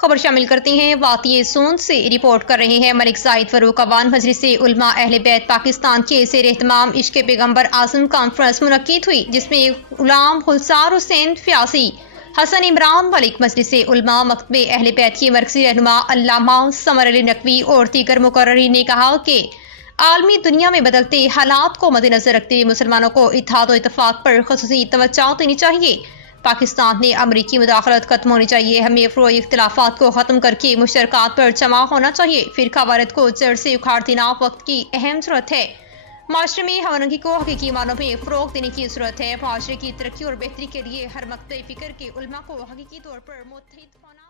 خبر شامل کرتی ہیں واقعی سوند سے رپورٹ کر رہے ہیں ملک زاہد فاروق اوان۔ مجلس علماء اہل بیت پاکستان کے زیر اہتمام عشق پیغمبر اعظم کانفرنس منعقد ہوئی، جس میں غلام گلزار حسین فیاضی، حسن عمران ملک، مجلس علماء مکتب اہل بیت کے مرکزی رہنما علامہ سمر علی نقوی اور دیگر مقررین نے کہا کہ عالمی دنیا میں بدلتے حالات کو مد نظر رکھتے ہوئے مسلمانوں کو اتحاد و اتفاق پر خصوصی توجہ دینی چاہیے۔ پاکستان نے امریکی مداخلت ختم ہونی چاہیے، ہمیں فروئی اختلافات کو ختم کر کے مشترکات پر جمع ہونا چاہیے، فرقہ وارت کو جڑ سے اکھاڑ دینا وقت کی اہم ضرورت ہے۔ معاشرے میں ہم آہنگی کو حقیقی معنوں میں فروغ دینے کی ضرورت ہے۔ معاشرے کی ترقی اور بہتری کے لیے ہر مکتب فکر کے علماء کو حقیقی طور پر متحد ہونا